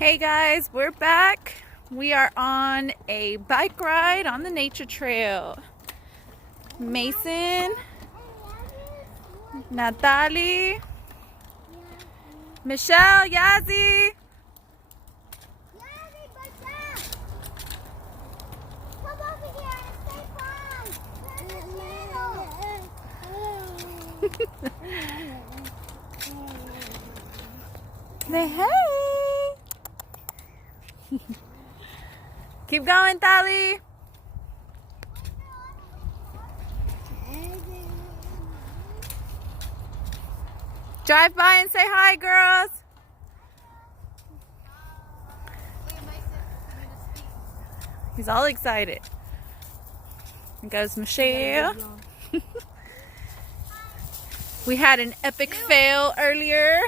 Hey guys, we're back. We are on a bike ride on the nature trail. Mason, Natalie, Michelle, Yazzie. Say hey. Keep going, Tali. Drive by and say hi, girls. He's all excited. There goes Michelle. We had an epic fail earlier.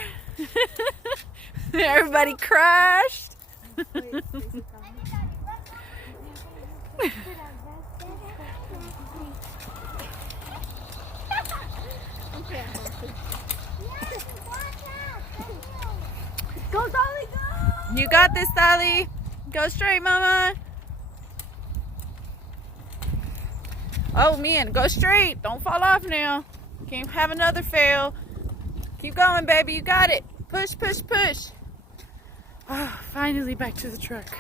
Everybody crashed. Go, Dolly, go! You got this, Dolly. Go straight, Mama. Oh, man, go straight. Don't fall off now. Can't have another fail. Keep going, baby. You got it. Push, push, push. Oh, finally back to the truck.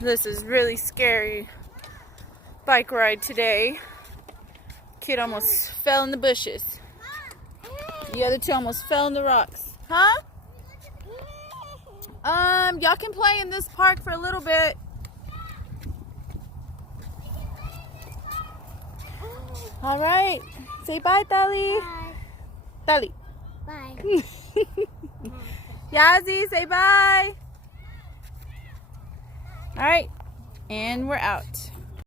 This is really scary bike ride today. Kid almost fell in the bushes. The other two almost fell in the rocks. Huh? Y'all can play in this park for a little bit. All right. Say bye, Tali. Bye. Tali. Bye. Yazzie, say bye. All right. And we're out.